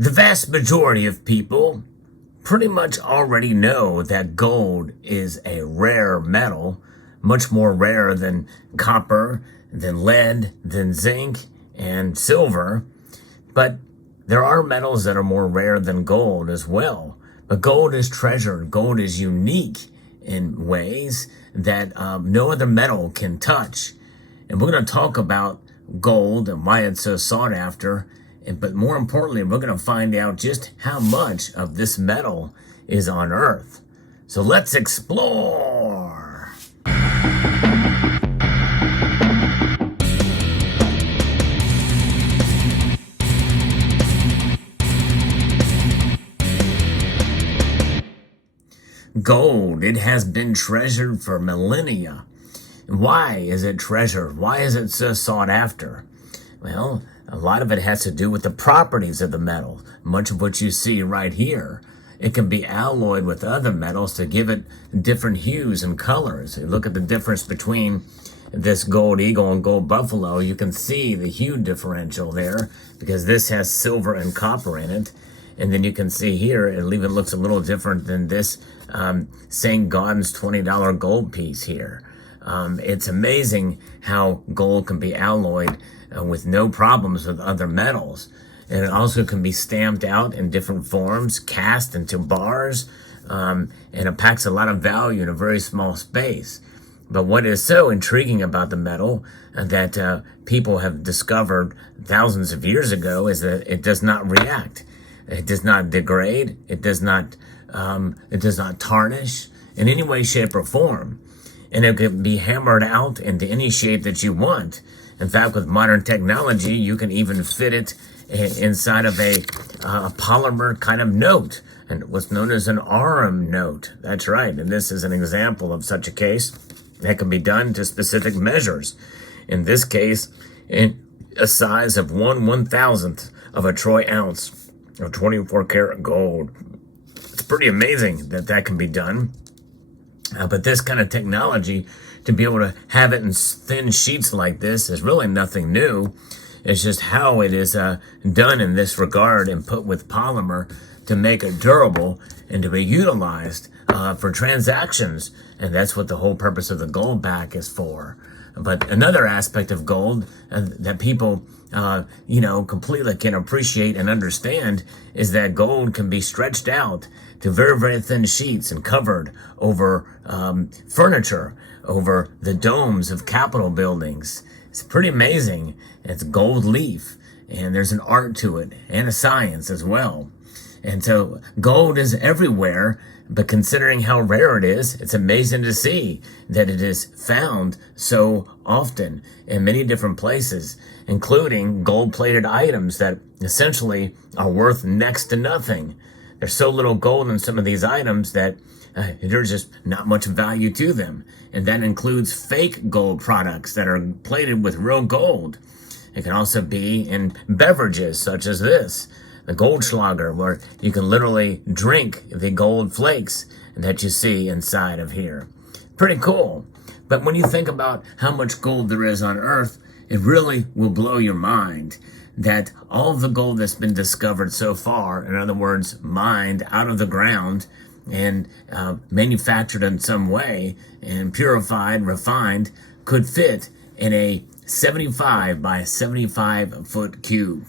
The vast majority of people pretty much already know that gold is a rare metal, much more rare than copper, than lead, than zinc, and silver. But there are metals that are more rare than gold as well. But gold is treasured. Gold is unique in ways that no other metal can touch. And we're going to talk about gold and why it's so sought after. But more importantly, we're going to find out just how much of this metal is on Earth. So let's explore. Gold, it has been treasured for millennia. Why is it treasured? Why is it so sought after? Well, a lot of it has to do with the properties of the metal, much of what you see right here. It can be alloyed with other metals to give it different hues and colors. You look at the difference between this gold eagle and gold buffalo, you can see the hue differential there because this has silver and copper in it. And then you can see here, it even looks a little different than this St. Gaudens $20 gold piece here. It's amazing how gold can be alloyed with no problems with other metals. And it also can be stamped out in different forms, cast into bars, and it packs a lot of value in a very small space. But what is so intriguing about the metal that people have discovered thousands of years ago is that it does not react. It does not degrade. It does not tarnish in any way, shape, or form. And it can be hammered out into any shape that you want. In fact, with modern technology, you can even fit it inside of a polymer kind of note, and what's known as an RM note. That's right, and this is an example of such a case that can be done to specific measures. In this case, in a size of 1/1000th of a troy ounce of 24 karat gold. It's pretty amazing that that can be done. But this kind of technology, to be able to have it in thin sheets like this, is really nothing new. It's just how it is done in this regard and put with polymer to make it durable and to be utilized for transactions. And that's what the whole purpose of the gold back is for. But another aspect of gold that people, completely can appreciate and understand is that gold can be stretched out to very, very thin sheets and covered over furniture, over the domes of Capitol buildings. It's pretty amazing. It's gold leaf, and there's an art to it and a science as well. And so gold is everywhere, but considering how rare it is, it's amazing to see that it is found so often in many different places, including gold-plated items that essentially are worth next to nothing. There's so little gold in some of these items that there's just not much value to them. And that includes fake gold products that are plated with real gold. It can also be in beverages such as this, the Goldschlager, where you can literally drink the gold flakes that you see inside of here. Pretty cool. But when you think about how much gold there is on Earth, it really will blow your mind that all of the gold that's been discovered so far, in other words, mined out of the ground and manufactured in some way and purified, refined, could fit in a 75 by 75 foot cube.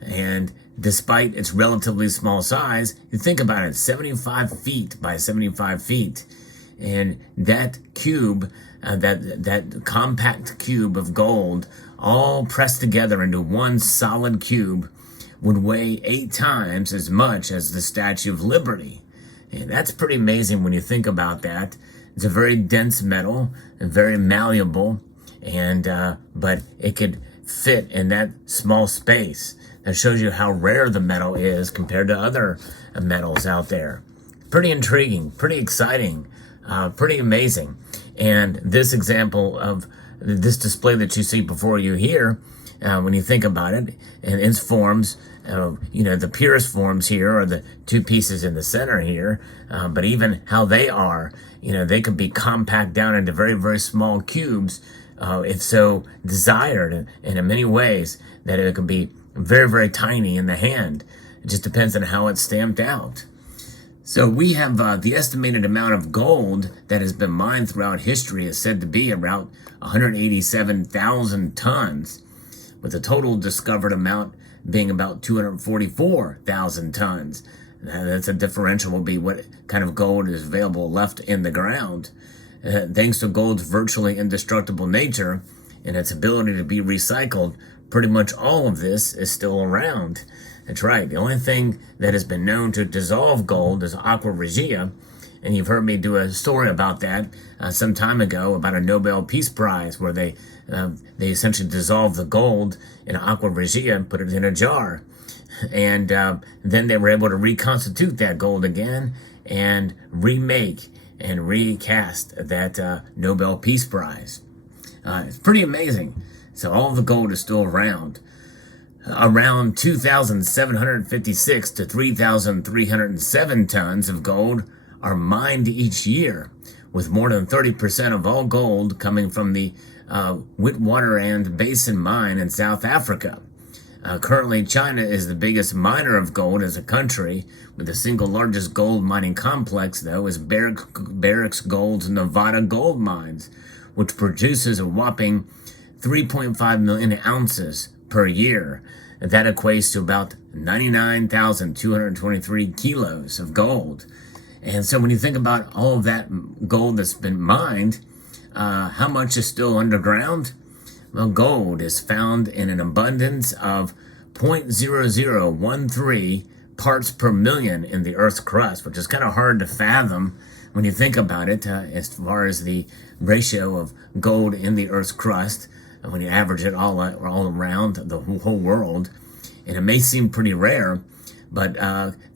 And despite its relatively small size, you think about it, 75 feet by 75 feet. And that cube, that compact cube of gold, all pressed together into one solid cube, would weigh 8 times as much as the Statue of Liberty. And that's pretty amazing when you think about that. It's a very dense metal and very malleable, and but it could fit in that small space. That shows you how rare the metal is compared to other metals out there. Pretty intriguing, pretty exciting, pretty amazing. And this example of this display that you see before you here, when you think about it, and its forms, the purest forms here are the two pieces in the center here, but even how they are, they can be compact down into very, very small cubes, if so desired, and in many ways that it can be very, very tiny in the hand. It just depends on how it's stamped out. So we have the estimated amount of gold that has been mined throughout history is said to be around 187,000 tons, with the total discovered amount being about 244,000 tons. That's a differential, will be what kind of gold is available left in the ground. Thanks to gold's virtually indestructible nature and its ability to be recycled, pretty much all of this is still around. That's right. The only thing that has been known to dissolve gold is aqua regia, and you've heard me do a story about that some time ago about a Nobel Peace Prize where they essentially dissolved the gold in aqua regia and put it in a jar, and then they were able to reconstitute that gold again and remake and recast that Nobel Peace Prize. It's pretty amazing. So all the gold is still around. Around 2,756 to 3,307 tons of gold are mined each year, with more than 30% of all gold coming from the Witwatersrand Basin mine in South Africa. Currently, China is the biggest miner of gold as a country, with the single largest gold mining complex, though, is Barrick's Gold's Nevada Gold Mines, which produces a whopping 3.5 million ounces per year. And that equates to about 99,223 kilos of gold. And so when you think about all of that gold that's been mined, how much is still underground? Well, gold is found in an abundance of 0.0013 parts per million in the Earth's crust, which is kind of hard to fathom when you think about it, as far as the ratio of gold in the Earth's crust, when you average it all around the whole world. And it may seem pretty rare, but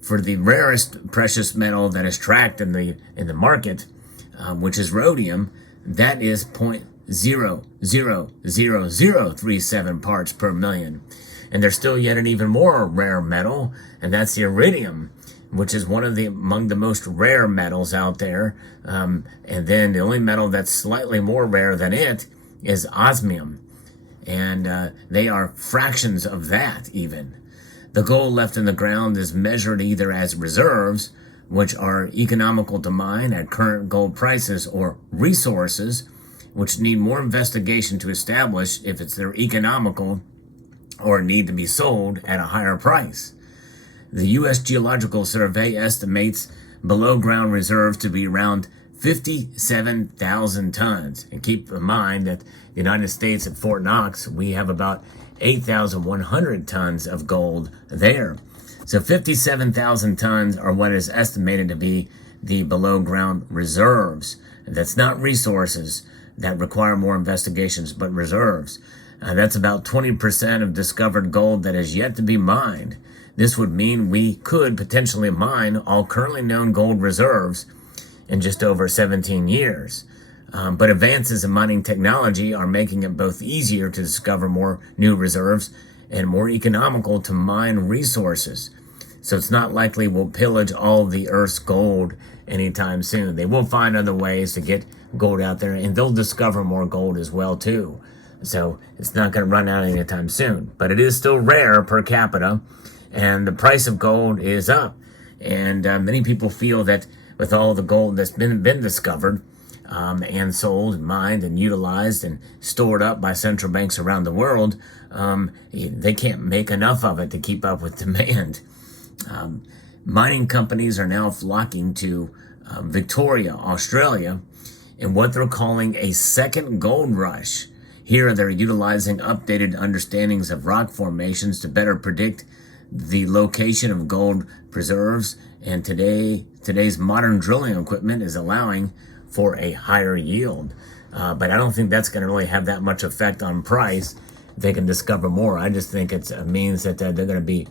for the rarest precious metal that is tracked in the market, which is rhodium, that is 0.00037 parts per million. And there's still yet an even more rare metal, and that's the iridium, which is among the most rare metals out there. And then the only metal that's slightly more rare than it is osmium. And they are fractions of that even. The gold left in the ground is measured either as reserves, which are economical to mine at current gold prices, or resources, which need more investigation to establish if they're economical or need to be sold at a higher price. The U.S. Geological Survey estimates below ground reserves to be around 57,000 tons. And keep in mind that the United States at Fort Knox, we have about 8,100 tons of gold there. So 57,000 tons are what is estimated to be the below ground reserves. That's not resources that require more investigations, but reserves. That's about 20% of discovered gold that is yet to be mined. This would mean we could potentially mine all currently known gold reserves in just over 17 years. But advances in mining technology are making it both easier to discover more new reserves and more economical to mine resources. So it's not likely we'll pillage all the Earth's gold anytime soon. They will find other ways to get gold out there, and they'll discover more gold as well too. So it's not going to run out anytime soon. But it is still rare per capita, and the price of gold is up. And many people feel that with all the gold that's been discovered and sold and mined and utilized and stored up by central banks around the world, they can't make enough of it to keep up with demand. Mining companies are now flocking to Victoria, Australia, in what they're calling a second gold rush. Here they're utilizing updated understandings of rock formations to better predict the location of gold preserves, and today's modern drilling equipment is allowing for a higher yield. But I don't think that's going to really have that much effect on price. They can discover more. I just think it means that they're going to be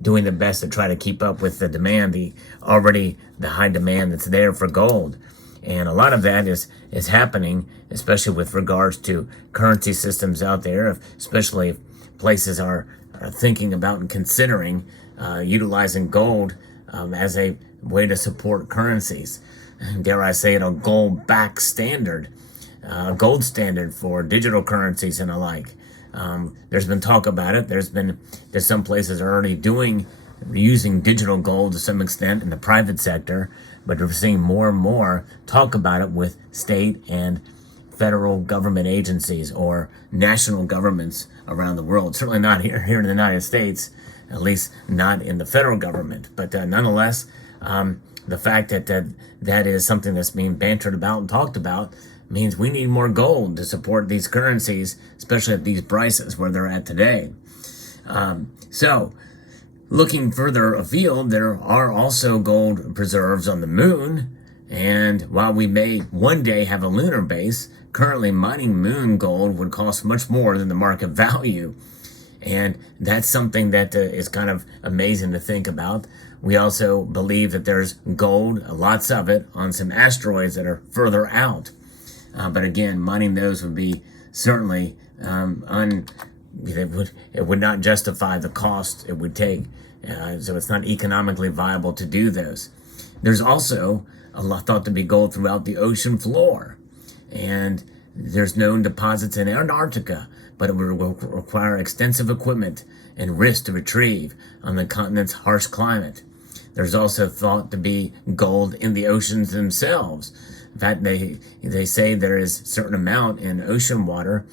doing the best to try to keep up with the demand, the high demand that's there for gold. And a lot of that is happening, especially with regards to currency systems out there, especially if places are thinking about and considering utilizing gold as a way to support currencies. Dare I say it, a gold-backed standard, gold standard for digital currencies and the like. There's been talk about it. There's some places already doing using digital gold to some extent in the private sector, but we're seeing more and more talk about it with state and federal government agencies or national governments around the world. Certainly not here in the United States, at least not in the federal government. But nonetheless, the fact that that is something that's being bantered about and talked about means we need more gold to support these currencies, especially at these prices where they're at today. So, looking further afield, there are also gold preserves on the moon. And while we may one day have a lunar base, currently mining moon gold would cost much more than the market value. And that's something that is kind of amazing to think about. We also believe that there's gold, lots of it, on some asteroids that are further out. But again, mining those would be certainly it would not justify the cost it would take. So it's not economically viable to do those. There's also a lot thought to be gold throughout the ocean floor. And there's known deposits in Antarctica, but it would require extensive equipment and risk to retrieve on the continent's harsh climate. There's also thought to be gold in the oceans themselves. In fact, they say there is a certain amount in ocean water,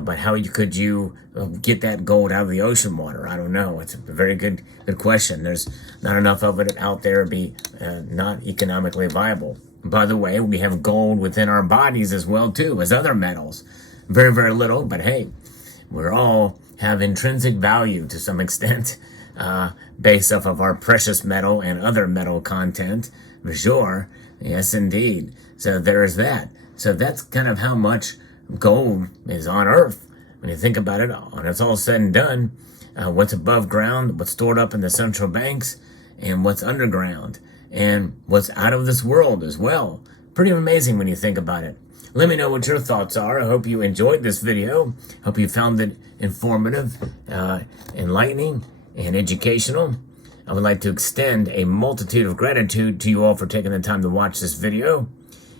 but how could you get that gold out of the ocean water? I don't know. It's a very good question. There's not enough of it out there to be not economically viable. By the way, we have gold within our bodies as well, too, as other metals. Very, very little, but hey, we all have intrinsic value to some extent based off of our precious metal and other metal content, for sure. Yes, indeed. So there's that. So that's kind of how much gold is on Earth. When you think about it, when it's all said and done, what's above ground, what's stored up in the central banks, and what's underground, and what's out of this world as well. Pretty amazing when you think about it. Let me know what your thoughts are. I hope you enjoyed this video. Hope you found it informative, enlightening, and educational. I would like to extend a multitude of gratitude to you all for taking the time to watch this video,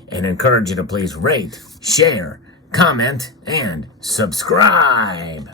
and encourage you to please rate, share, comment, and subscribe.